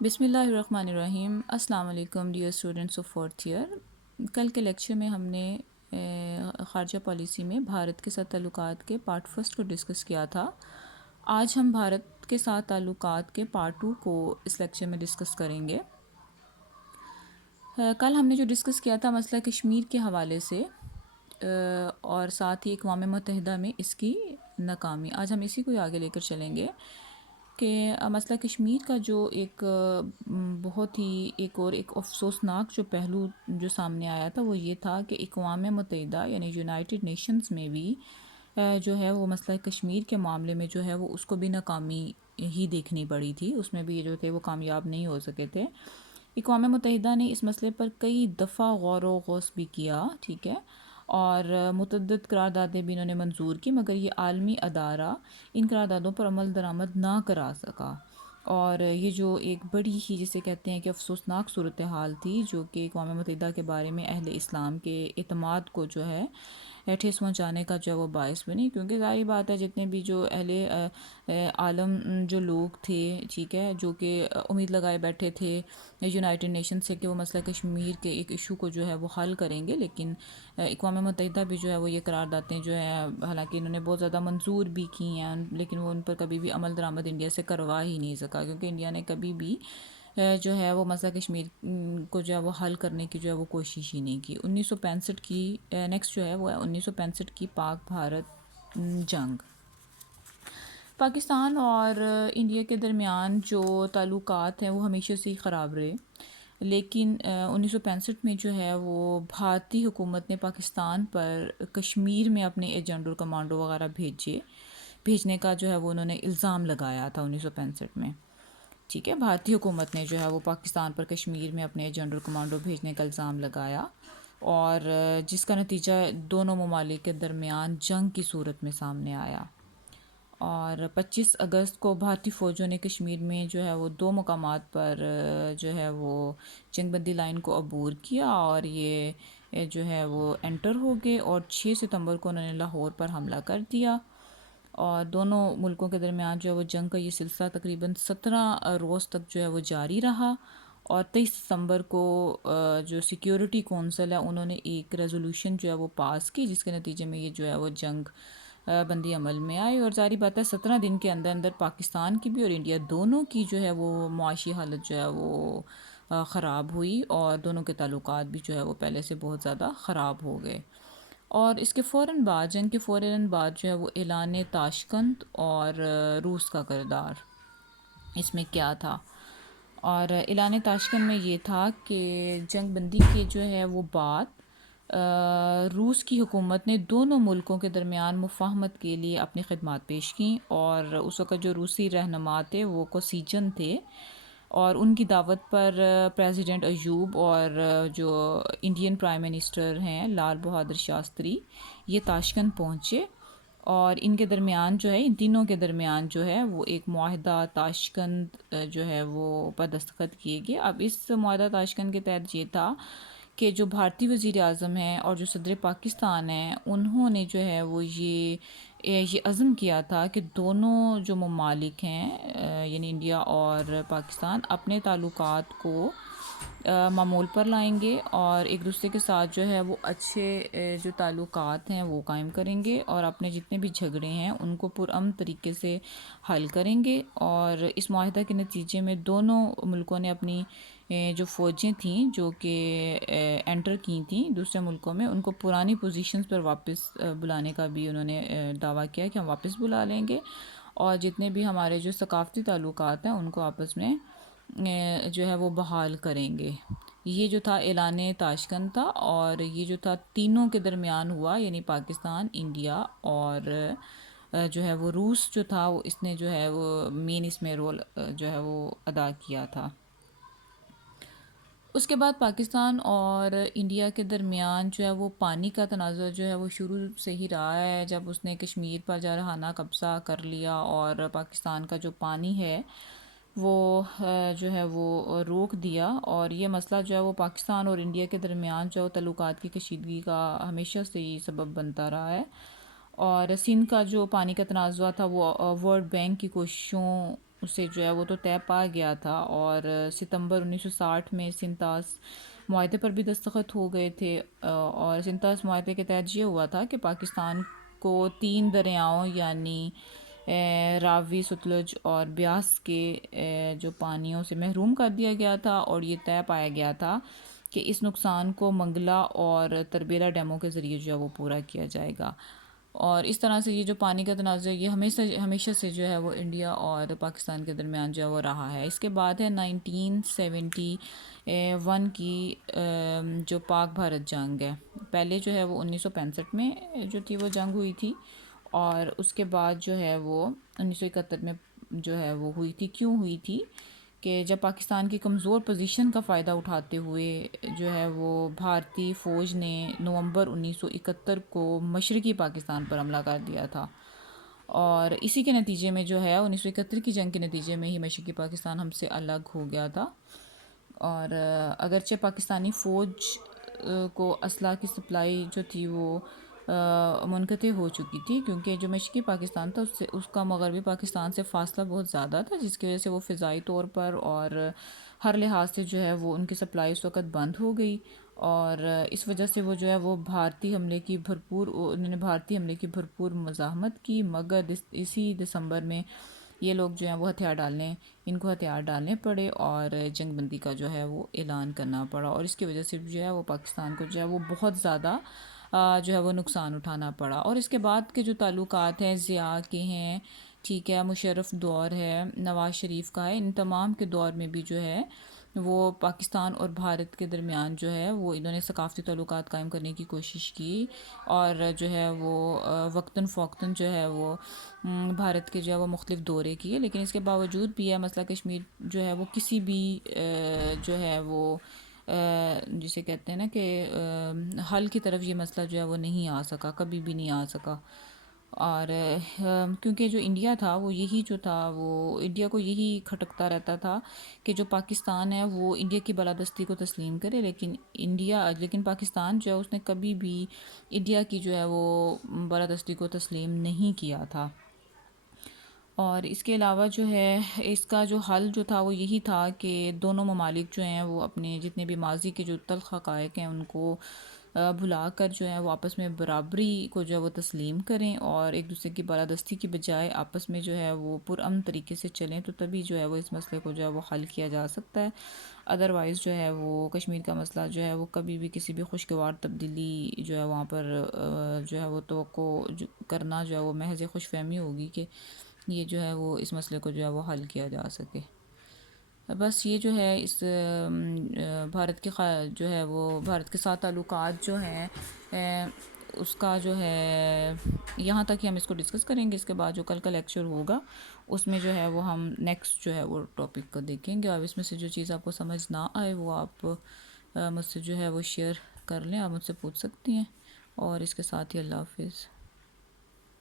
بسم اللہ الرحمن الرحیم۔ السلام علیکم dear students of fourth year. کل کے لیکچر میں ہم نے خارجہ پالیسی میں بھارت کے ساتھ تعلقات کے پارٹ فرسٹ کو ڈسکس کیا تھا۔ آج ہم بھارت کے ساتھ تعلقات کے پارٹ ٹو کو اس لیکچر میں ڈسکس کریں گے۔ کل ہم نے جو ڈسکس کیا تھا مسئلہ کشمیر کے حوالے سے اور ساتھ ہی اقوام متحدہ میں اس کی ناکامی، آج ہم اسی کو آگے لے کر چلیں گے کہ مسئلہ کشمیر کا جو ایک بہت ہی ایک افسوسناک جو پہلو جو سامنے آیا تھا وہ یہ تھا کہ اقوام متحدہ یعنی یونائٹڈ نیشنز میں بھی جو ہے وہ مسئلہ کشمیر کے معاملے میں جو ہے وہ اس کو بھی ناکامی ہی دیکھنی پڑی تھی، اس میں بھی جو تھے وہ کامیاب نہیں ہو سکے تھے۔ اقوام متحدہ نے اس مسئلے پر کئی دفعہ غور و خوض بھی کیا، ٹھیک ہے، اور متعدد قراردادیں بھی انہوں نے منظور کی، مگر یہ عالمی ادارہ ان قراردادوں پر عمل درآمد نہ کرا سکا۔ اور یہ جو ایک بڑی ہی جسے کہتے ہیں کہ افسوسناک صورتحال تھی جو کہ اقوام متحدہ کے بارے میں اہل اسلام کے اعتماد کو جو ہے ٹھیس پہنچانے کا جو ہے وہ باعث بنی، کیونکہ ظاہری بات ہے جتنے بھی جو اہل عالم جو لوگ تھے، ٹھیک ہے، جو کہ امید لگائے بیٹھے تھے یونائٹڈ نیشن سے کہ وہ مسئلہ کشمیر کے ایک ایشو کو جو ہے وہ حل کریں گے، لیکن اقوام متحدہ بھی جو ہے وہ یہ قراردادیں جو ہے حالانکہ انہوں نے بہت زیادہ منظور بھی کی ہیں لیکن وہ ان پر کبھی بھی عمل درآمد انڈیا سے کروا ہی نہیں سکا، کیونکہ انڈیا نے کبھی بھی جو ہے وہ مسئلہ کشمیر کو جو ہے وہ حل کرنے کی جو ہے وہ کوشش ہی نہیں کی۔ 1965 کی نیکسٹ جو ہے وہ 1965 کی پاک بھارت جنگ۔ پاکستان اور انڈیا کے درمیان جو تعلقات ہیں وہ ہمیشہ سے ہی خراب رہے، لیکن 1965 میں جو ہے وہ بھارتی حکومت نے پاکستان پر کشمیر میں اپنے ایجنٹ اور کمانڈو وغیرہ بھیجنے کا جو ہے وہ انہوں نے الزام لگایا تھا 1965 میں، ٹھیک ہے، بھارتی حکومت نے جو ہے وہ پاکستان پر کشمیر میں اپنے ایجنٹ اور کمانڈو بھیجنے کا الزام لگایا، اور جس کا نتیجہ دونوں ممالک کے درمیان جنگ کی صورت میں سامنے آیا۔ اور 25 اگست کو بھارتی فوجوں نے کشمیر میں جو ہے وہ 2 مقامات پر جو ہے وہ جنگ بندی لائن کو عبور کیا اور یہ جو ہے وہ انٹر ہو گئے، اور 6 ستمبر کو انہوں نے لاہور پر حملہ کر دیا، اور دونوں ملکوں کے درمیان جو ہے وہ جنگ کا یہ سلسلہ تقریباً 17 روز تک جو ہے وہ جاری رہا، اور 23 ستمبر کو جو سیکیورٹی کونسل ہے انہوں نے ایک ریزولوشن جو ہے وہ پاس کی، جس کے نتیجے میں یہ جو ہے وہ جنگ بندی عمل میں آئی، اور ظاہری بات ہے 17 دن کے اندر اندر پاکستان کی بھی اور انڈیا دونوں کی جو ہے وہ معاشی حالت جو ہے وہ خراب ہوئی، اور دونوں کے تعلقات بھی جو ہے وہ پہلے سے بہت زیادہ خراب ہو گئے۔ اور اس کے فوراً بعد جنگ کے فوراً بعد جو ہے وہ اعلان تاشقند اور روس کا کردار اس میں کیا تھا، اور اعلان تاشقند میں یہ تھا کہ جنگ بندی کے جو ہے وہ بعد روس کی حکومت نے دونوں ملکوں کے درمیان مفاہمت کے لیے اپنی خدمات پیش کیں، اور اس وقت جو روسی رہنما تھے وہ کوسیجن تھے، اور ان کی دعوت پر پریزیڈنٹ ایوب اور جو انڈین پرائم منسٹر ہیں لال بہادر شاستری یہ تاشقند پہنچے، اور ان کے درمیان جو ہے ان تینوں کے درمیان جو ہے وہ ایک معاہدہ تاشقند جو ہے وہ پر دستخط کیے گئے۔ اب اس معاہدہ تاشقند کے تحت یہ تھا کہ جو بھارتی وزیر اعظم ہیں اور جو صدر پاکستان ہیں انہوں نے جو ہے وہ یہ عزم کیا تھا کہ دونوں جو ممالک ہیں یعنی انڈیا اور پاکستان اپنے تعلقات کو معمول پر لائیں گے، اور ایک دوسرے کے ساتھ جو ہے وہ اچھے جو تعلقات ہیں وہ قائم کریں گے، اور اپنے جتنے بھی جھگڑے ہیں ان کو پرامن طریقے سے حل کریں گے۔ اور اس معاہدہ کے نتیجے میں دونوں ملکوں نے اپنی جو فوجیں تھیں جو کہ انٹر کی تھیں دوسرے ملکوں میں ان کو پرانی پوزیشنز پر واپس بلانے کا بھی انہوں نے دعویٰ کیا کہ ہم واپس بلا لیں گے، اور جتنے بھی ہمارے جو ثقافتی تعلقات ہیں ان کو آپس میں جو ہے وہ بحال کریں گے۔ یہ جو تھا اعلان تاشقند تھا، اور یہ جو تھا تینوں کے درمیان ہوا، یعنی پاکستان، انڈیا اور جو ہے وہ روس جو تھا وہ اس نے جو ہے وہ مین اس میں رول جو ہے وہ ادا کیا تھا۔ اس کے بعد پاکستان اور انڈیا کے درمیان جو ہے وہ پانی کا تنازع جو ہے وہ شروع سے ہی رہا ہے، جب اس نے کشمیر پر جارحانہ قبضہ کر لیا اور پاکستان کا جو پانی ہے وہ جو ہے وہ روک دیا، اور یہ مسئلہ جو ہے وہ پاکستان اور انڈیا کے درمیان جو تعلقات کی کشیدگی کا ہمیشہ سے ہی سبب بنتا رہا ہے۔ اور سندھ کا جو پانی کا تنازع تھا وہ ورلڈ بینک کی کوششوں اس سے جو ہے وہ تو طے پا گیا تھا، اور ستمبر 1960 میں سنتاس معاہدے پر بھی دستخط ہو گئے تھے، اور سنتاس معاہدے کے تحت یہ ہوا تھا کہ پاکستان کو 3 دریاؤں یعنی راوی، ستلج اور بیاس کے جو پانیوں سے محروم کر دیا گیا تھا، اور یہ طے پایا گیا تھا کہ اس نقصان کو منگلا اور تربیلا ڈیموں کے ذریعے جو ہے وہ پورا کیا جائے گا۔ اور اس طرح سے یہ جو پانی کا تنازع یہ ہمیشہ سے جو ہے وہ انڈیا اور پاکستان کے درمیان جو ہے وہ رہا ہے۔ اس کے بعد ہے 1971 کی جو پاک بھارت جنگ ہے۔ پہلے جو ہے وہ 1965 میں جو تھی وہ جنگ ہوئی تھی، اور اس کے بعد جو ہے وہ 1971 میں جو ہے وہ ہوئی تھی۔ کیوں ہوئی تھی کہ جب پاکستان کی کمزور پوزیشن کا فائدہ اٹھاتے ہوئے جو ہے وہ بھارتی فوج نے نومبر 1971 کو مشرقی پاکستان پر حملہ کر دیا تھا، اور اسی کے نتیجے میں جو ہے 1971 کی جنگ کے نتیجے میں ہی مشرقی پاکستان ہم سے الگ ہو گیا تھا۔ اور اگرچہ پاکستانی فوج کو اسلحہ کی سپلائی جو تھی وہ منقطع ہو چکی تھی، کیونکہ جو مشرقی پاکستان تھا اس کا مغربی پاکستان سے فاصلہ بہت زیادہ تھا، جس کی وجہ سے وہ فضائی طور پر اور ہر لحاظ سے جو ہے وہ ان کی سپلائی اس وقت بند ہو گئی، اور اس وجہ سے وہ جو ہے وہ انہوں نے بھارتی حملے کی بھرپور مزاحمت کی، مگر اسی دسمبر میں یہ لوگ جو ہیں وہ ان کو ہتھیار ڈالنے پڑے، اور جنگ بندی کا جو ہے وہ اعلان کرنا پڑا، اور اس کی وجہ سے جو ہے وہ پاکستان کو جو ہے وہ بہت زیادہ جو ہے وہ نقصان اٹھانا پڑا۔ اور اس کے بعد کے جو تعلقات ہیں ضیاء کے ہیں، ٹھیک ہے، مشرف دور ہے، نواز شریف کا ہے، ان تمام کے دور میں بھی جو ہے وہ پاکستان اور بھارت کے درمیان جو ہے وہ انہوں نے ثقافتی تعلقات قائم کرنے کی کوشش کی، اور جو ہے وہ وقتاً فوقتاً جو ہے وہ بھارت کے جو ہے وہ مختلف دورے کیے، لیکن اس کے باوجود بھی ہے مسئلہ کشمیر جو ہے وہ کسی بھی جو ہے وہ جسے کہتے ہیں نا کہ حل کی طرف یہ مسئلہ جو ہے وہ نہیں آ سکا، کبھی بھی نہیں آ سکا۔ اور کیونکہ جو انڈیا تھا وہ یہی جو تھا وہ انڈیا کو یہی کھٹکتا رہتا تھا کہ جو پاکستان ہے وہ انڈیا کی بالادستی کو تسلیم کرے، لیکن پاکستان جو ہے اس نے کبھی بھی انڈیا کی جو ہے وہ بالادستی کو تسلیم نہیں کیا تھا۔ اور اس کے علاوہ جو ہے اس کا جو حل جو تھا وہ یہی تھا کہ دونوں ممالک جو ہیں وہ اپنے جتنے بھی ماضی کے جو تلخ حقائق ہیں ان کو بھلا کر جو ہے وہ آپس میں برابری کو جو ہے وہ تسلیم کریں، اور ایک دوسرے کی بالادستی کی بجائے آپس میں جو ہے وہ پرامن طریقے سے چلیں، تو تبھی جو ہے وہ اس مسئلے کو جو ہے وہ حل کیا جا سکتا ہے۔ ادروائز جو ہے وہ کشمیر کا مسئلہ جو ہے وہ کبھی بھی کسی بھی خوشگوار تبدیلی جو ہے وہاں پر جو ہے وہ توقع کرنا جو ہے وہ محض خوش فہمی ہوگی کہ یہ جو ہے وہ اس مسئلے کو جو ہے وہ حل کیا جا سکے۔ بس یہ جو ہے اس بھارت کے جو ہے وہ بھارت کے ساتھ تعلقات جو ہیں اس کا جو ہے یہاں تک ہی ہم اس کو ڈسکس کریں گے۔ اس کے بعد جو کل کا لیکچر ہوگا اس میں جو ہے وہ ہم نیکسٹ جو ہے وہ ٹاپک کو دیکھیں گے، اور اس میں سے جو چیز آپ کو سمجھ نہ آئے وہ آپ مجھ سے جو ہے وہ شیئر کر لیں، آپ مجھ سے پوچھ سکتی ہیں، اور اس کے ساتھ ہی اللہ حافظ۔